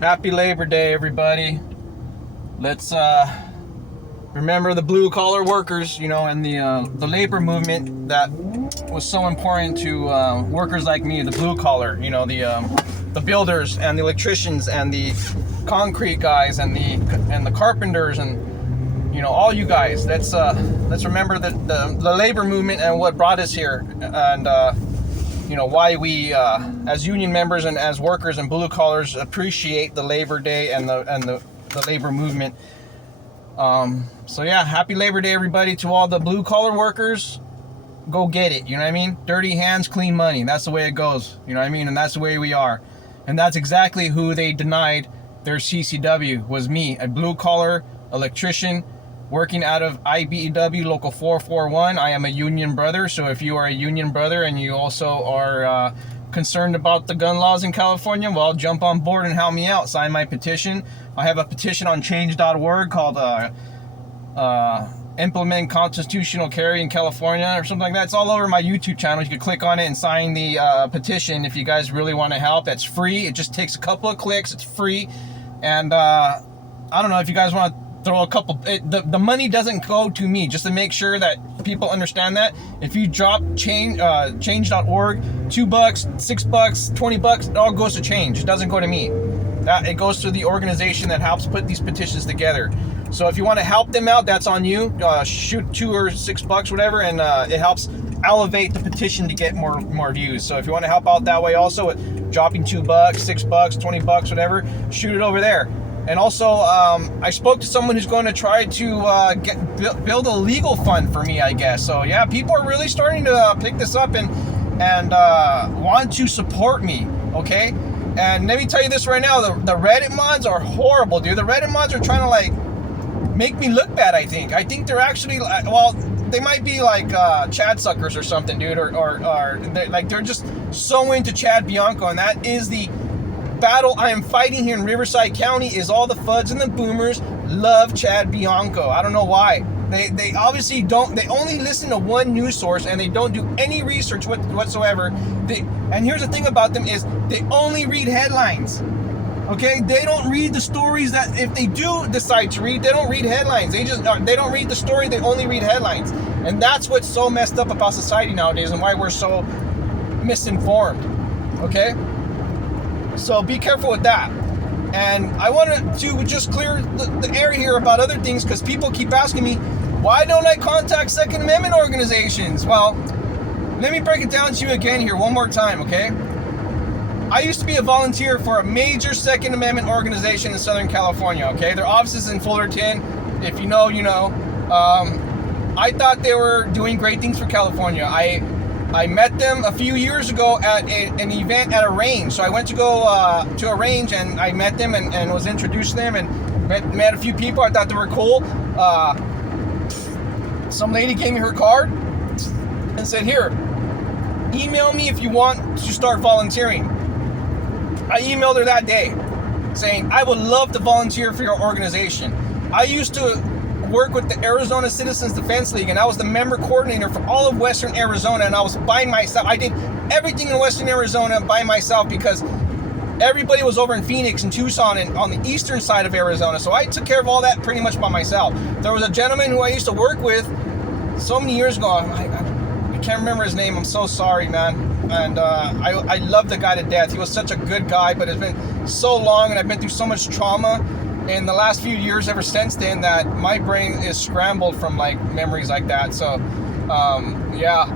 Happy Labor Day, everybody. Let's remember the blue collar workers, and the labor movement that was so important to workers like me, the blue collar, the builders and the electricians and the concrete guys and the carpenters and all you guys. Let's remember the labor movement and what brought us here, and why we as union members and as workers and blue collars appreciate the Labor Day and the labor movement. So yeah, happy Labor Day, everybody. To all the blue collar workers, go get it. You know what I mean? Dirty hands, clean money. That's the way it goes. You know what I mean? And that's the way we are. And that's exactly who they denied their CCW, was me, a blue collar electrician working out of IBEW Local 441. I am a union brother, so if you are a union brother and you also are concerned about the gun laws in California, well, jump on board and help me out. Sign my petition. I have a petition on change.org called Implement Constitutional Carry in California or something like that. It's all over my YouTube channel. You can click on it and sign the petition if you guys really want to help. It's free. It just takes a couple of clicks. It's free. And I don't know if you guys want to throw a couple. The money doesn't go to me, just to make sure that people understand that. If you drop change.org, $2, $6, $20, it all goes to change. It doesn't go to me. It goes to the organization that helps put these petitions together. So if you want to help them out, that's on you. Shoot $2 or $6, whatever, and it helps elevate the petition to get more views. So if you want to help out that way, also with dropping $2, $6, $20, whatever, shoot it over there. And also, I spoke to someone who's going to try to build a legal fund for me, I guess. So yeah, people are really starting to pick this up and want to support me. Okay. And let me tell you this right now, the Reddit mods are horrible, dude. The Reddit mods are trying to make me look bad. I think they're actually, well, they might be Chad suckers or something, dude, or they're just so into Chad Bianco, and that is the battle I am fighting here in Riverside County. Is all the FUDs and the boomers love Chad Bianco. I don't know why. They obviously don't. They only listen to one news source and they don't do any research whatsoever. And here's the thing about them is they only read headlines. Okay, they don't read the stories. That if they do decide to read, they don't read headlines. They don't read the story. They only read headlines. And that's what's so messed up about society nowadays and why we're so misinformed. Okay. So be careful with that. And I wanted to just clear the air here about other things, because people keep asking me, why don't I contact Second Amendment organizations? Well, let me break it down to you again here one more time, okay? I used to be a volunteer for a major Second Amendment organization in Southern California, okay? Their office is in Fullerton. If you know, you know. I thought they were doing great things for California. I met them a few years ago at an event at a range. So I went to go to a range and I met them and was introduced to them and met a few people. I thought they were cool. Some lady gave me her card and said, here, email me if you want to start volunteering. I emailed her that day saying, I would love to volunteer for your organization. I used to work with the Arizona Citizens Defense League, and I was the member coordinator for all of Western Arizona, and I was by myself. I did everything in Western Arizona by myself because everybody was over in Phoenix and Tucson and on the eastern side of Arizona, so I took care of all that pretty much by myself. There was a gentleman who I used to work with so many years ago. I can't remember his name. I'm so sorry, man. And I love the guy to death. He was such a good guy, but it's been so long and I've been through so much trauma in the last few years ever since then that my brain is scrambled from memories like that. So yeah,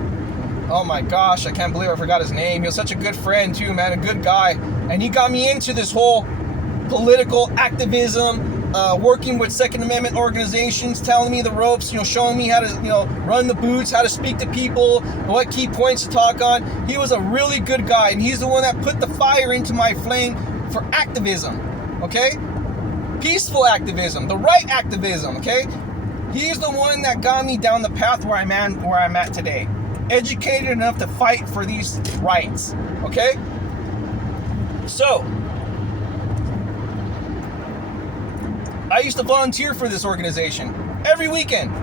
oh my gosh, I can't believe I forgot his name. He was such a good friend too, man, a good guy, and he got me into this whole political activism, working with Second Amendment organizations, telling me the ropes, showing me how to run the boots, how to speak to people, what key points to talk on. He was a really good guy, and he's the one that put the fire into my flame for activism. Okay, peaceful activism, the right activism, okay? He's the one that got me down the path where I'm at today. Educated enough to fight for these rights, okay? So, I used to volunteer for this organization every weekend.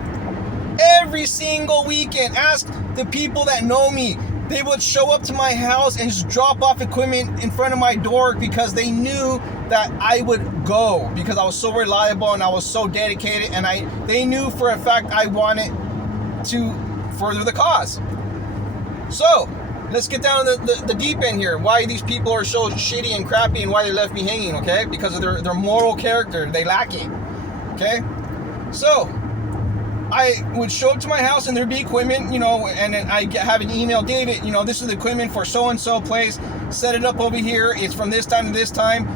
Every single weekend. Ask the people that know me. They would show up to my house and just drop off equipment in front of my door because they knew that I would go, because I was so reliable and I was so dedicated, and they knew for a fact I wanted to further the cause. So let's get down to the deep end here. Why these people are so shitty and crappy and why they left me hanging, okay? Because of their moral character. They lack it, okay? So I would show up to my house and there'd be equipment, you know, and then I have an email, David, you know, this is the equipment for so-and-so place, set it up over here, it's from this time to this time.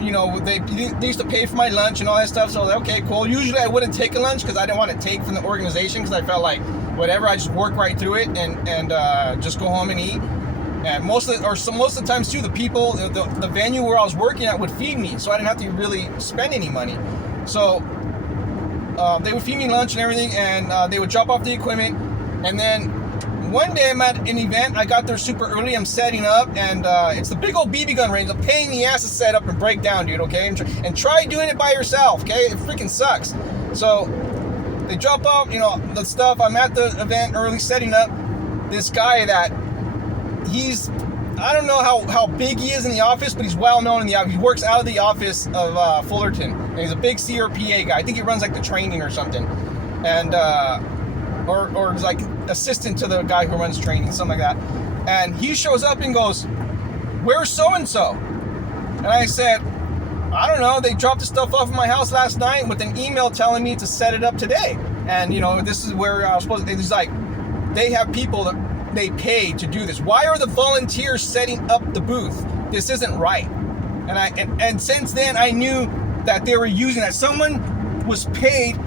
You know, they used to pay for my lunch and all that stuff, so okay, cool. Usually I wouldn't take a lunch because I didn't want to take from the organization, because I felt like whatever, I just work right through it and just go home and eat. And most of the times too, the people, the venue where I was working at would feed me, so I didn't have to really spend any money. So they would feed me lunch and everything, and they would drop off the equipment. And then one day I'm at an event, I got there super early, I'm setting up, and it's the big old BB gun range. I'm paying the ass to set up and break down, dude, okay? And try doing it by yourself, okay? It freaking sucks. So they drop off, you know, the stuff. I'm at the event early setting up. This guy that I don't know how big he is in the office, but he's well known in the office. He works out of the office of Fullerton, and he's a big CRPA guy. I think he runs like the training or something, and or is like assistant to the guy who runs training, something like that. And he shows up and goes, "Where's so and so?" And I said, "I don't know. They dropped the stuff off at my house last night with an email telling me to set it up today. And you know, this is where I was supposed to." It's like they have people that they pay to do this. Why are the volunteers setting up the booth? This isn't right. And since then I knew that they were using that. Someone was paid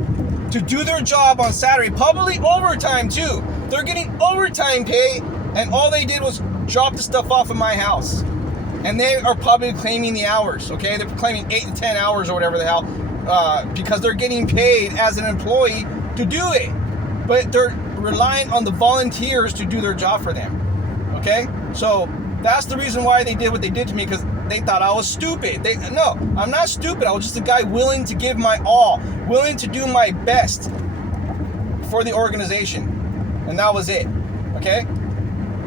to do their job on Saturday, probably overtime too. They're getting overtime pay, and all they did was drop the stuff off at my house. And they are probably claiming the hours, okay? They're claiming 8 to 10 hours or whatever the hell, because they're getting paid as an employee to do it. But they're relying on the volunteers to do their job for them, okay? So that's the reason why they did what they did to me, because they thought I was stupid. No, I'm not stupid. I was just a guy willing to give my all, willing to do my best for the organization. And that was it, okay?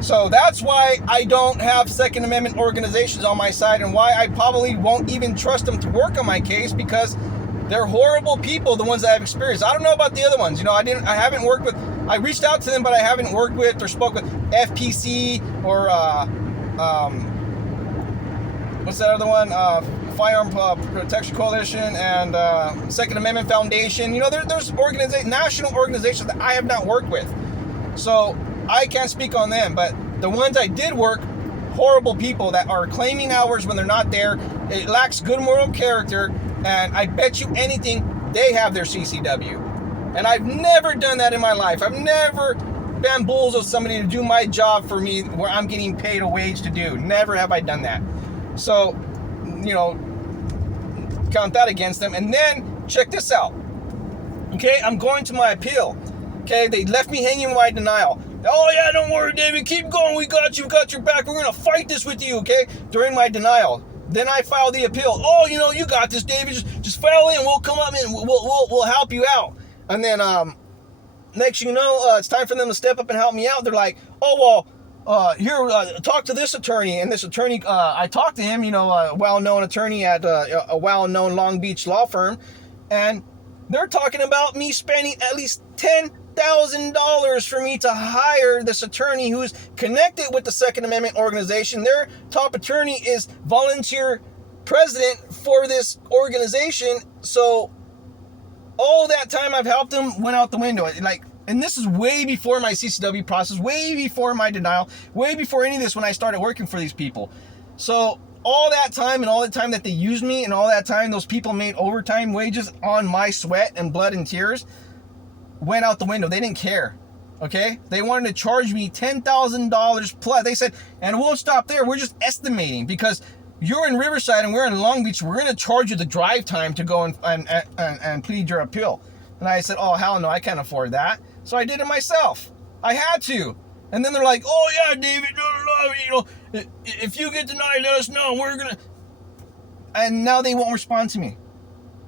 So that's why I don't have Second Amendment organizations on my side, and why I probably won't even trust them to work on my case, because they're horrible people, the ones that I've experienced. I don't know about the other ones. You know, I haven't worked with, I reached out to them, but I haven't worked with or spoke with FPC or, what's that other one? Firearm Protection Coalition and Second Amendment Foundation. You know, there's national organizations that I have not worked with. So I can't speak on them, but the ones I did work, horrible people that are claiming hours when they're not there. It lacks good moral character, and I bet you anything they have their CCW. And I've never done that in my life. I've never bamboozled somebody to do my job for me where I'm getting paid a wage to do. Never have I done that. So, you know, count that against them. And then check this out. Okay, I'm going to my appeal. Okay, they left me hanging with my denial. Oh yeah, don't worry, David, keep going. We got you, got your back. We're gonna fight this with you, okay? During my denial. Then I filed the appeal. Oh, you know, you got this, David. Just file in. We'll come up and we'll help you out. And then next you know, it's time for them to step up and help me out. They're like, oh well, here, talk to this attorney. And this attorney, I talked to him, you know, a well-known attorney at a well-known Long Beach law firm, and they're talking about me spending at least $10,000 for me to hire this attorney who's connected with the Second Amendment organization. Their top attorney is volunteer president for this organization. So all that time I've helped them went out the window. Like, and this is way before my CCW process, way before my denial, way before any of this when I started working for these people. So all that time and all the time that they used me and all that time those people made overtime wages on my sweat and blood and tears went out the window. They didn't care, okay? They wanted to charge me $10,000 plus. They said, and we'll stop there. We're just estimating because you're in Riverside and we're in Long Beach. We're going to charge you the drive time to go and plead your appeal. And I said, oh, hell no, I can't afford that. So I did it myself. I had to. And then they're like, oh, yeah, David, you know, if you get denied, let us know. We're going to... And now they won't respond to me.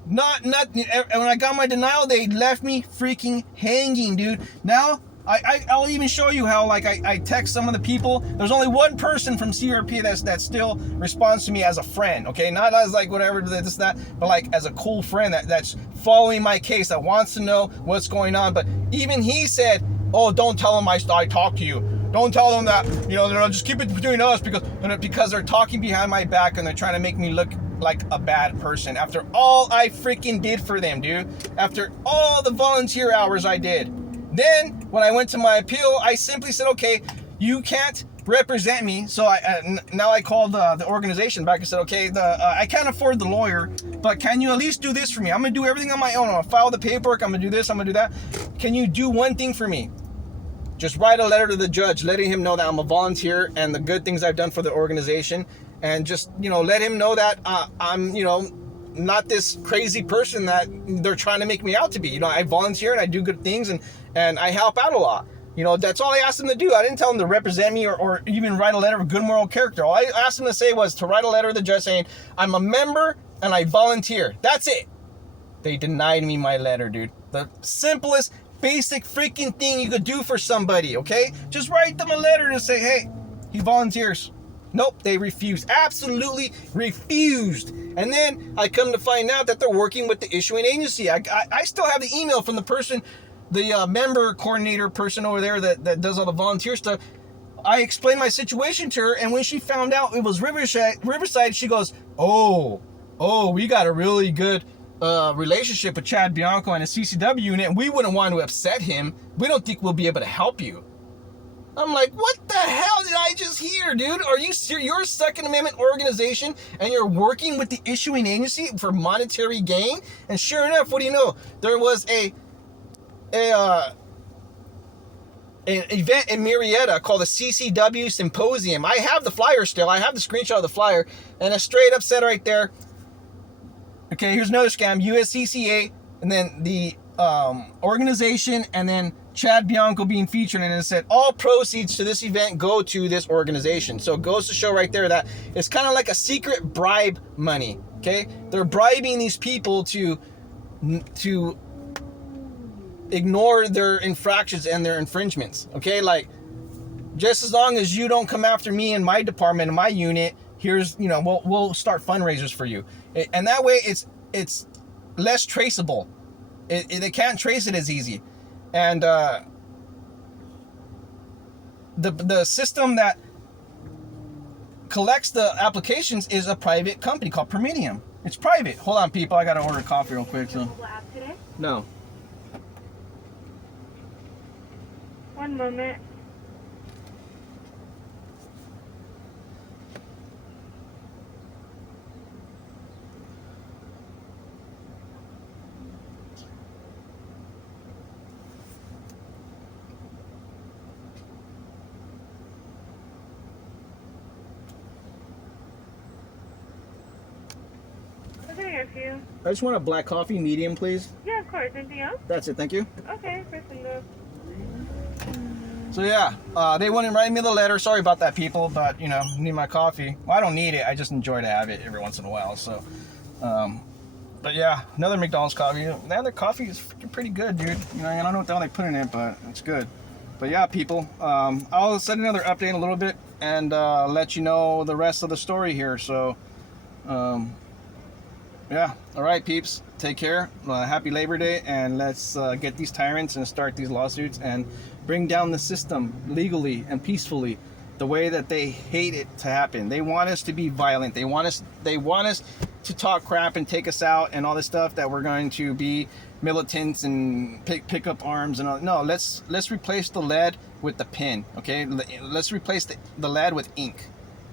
Not when I got my denial, they left me freaking hanging, dude. Now I'll even show you how, like, I text some of the people. There's only one person from CRP that still responds to me as a friend, okay? Not as like whatever, this, that, but like as a cool friend that's following my case, that wants to know what's going on. But even he said, oh, don't tell him I talked to you. Don't tell them that, you know, just keep it between us because they're talking behind my back and they're trying to make me look like a bad person after all I freaking did for them, dude. After all the volunteer hours I did. Then, when I went to my appeal, I simply said, okay, you can't represent me. So now I called the organization back and said, okay, I can't afford the lawyer, but can you at least do this for me? I'm going to do everything on my own. I'm going to file the paperwork. I'm going to do this. I'm going to do that. Can you do one thing for me? Just write a letter to the judge letting him know that I'm a volunteer and the good things I've done for the organization. And just, you know, let him know that I'm, you know, not this crazy person that they're trying to make me out to be. You know, I volunteer and I do good things and I help out a lot. You know, that's all I asked him to do. I didn't tell him to represent me or even write a letter of good moral character. All I asked him to say was to write a letter to the judge saying, I'm a member and I volunteer. That's it. They denied me my letter, dude. The simplest, basic freaking thing you could do for somebody, okay? Just write them a letter and say, hey, he volunteers. Nope, they refused. Absolutely refused. And then I come to find out that they're working with the issuing agency. I still have the email from the person, the member coordinator person over there that does all the volunteer stuff. I explained my situation to her, and when she found out it was Riverside, she goes, oh, we got a really good relationship with Chad Bianco and the CCW unit, and we wouldn't want to upset him. We don't think we'll be able to help you. I'm like, what the hell did I just hear, dude? Are you serious? You're a Second Amendment organization and you're working with the issuing agency for monetary gain? And sure enough, what do you know? There was an event in Marietta called the CCW Symposium. I have the flyer still. I have the screenshot of the flyer, and it straight up said right there, okay, here's another scam, USCCA, and then the organization, and then Chad Bianco being featured, and it said all proceeds to this event go to this organization. So it goes to show right there that it's kind of like a secret bribe money, okay? They're bribing these people to ignore their infractions and their infringements, okay? Like, just as long as you don't come after me and my department and my unit, here's, you know, we'll start fundraisers for you. And that way it's less traceable. They can't trace it as easy. And the system that collects the applications is a private company called Premium. It's private. Hold on, people. I got to order coffee real quick. So. No. One moment. I just want a black coffee, medium, please. Yeah, of course. Anything else? That's it, thank you. Okay, first window. So yeah, they wouldn't write me the letter. Sorry about that, people, but you know, need my coffee. Well, I don't need it. I just enjoy to have it every once in a while. So, but yeah, another McDonald's coffee. The other coffee is pretty good, dude. You know, I don't know what the hell they put in it, but it's good. But yeah, people, I'll send another update in a little bit and let you know the rest of the story here. So, yeah, all right, peeps, take care. Happy Labor Day, and let's get these tyrants and start these lawsuits and bring down the system legally and peacefully, the way that they hate it to happen. They want us to be violent. They want us to talk crap and take us out and all this stuff, that we're going to be militants and pick up arms and all. No, let's replace the lead with the pen, okay? Let's replace the lead with ink.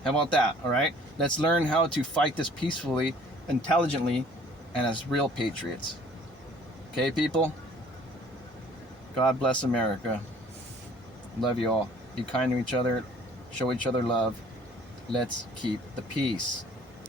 How about that? All right, let's learn how to fight this peacefully, intelligently, and as real patriots. Okay, people? God bless America. Love you all. Be kind to each other. Show each other love. Let's keep the peace.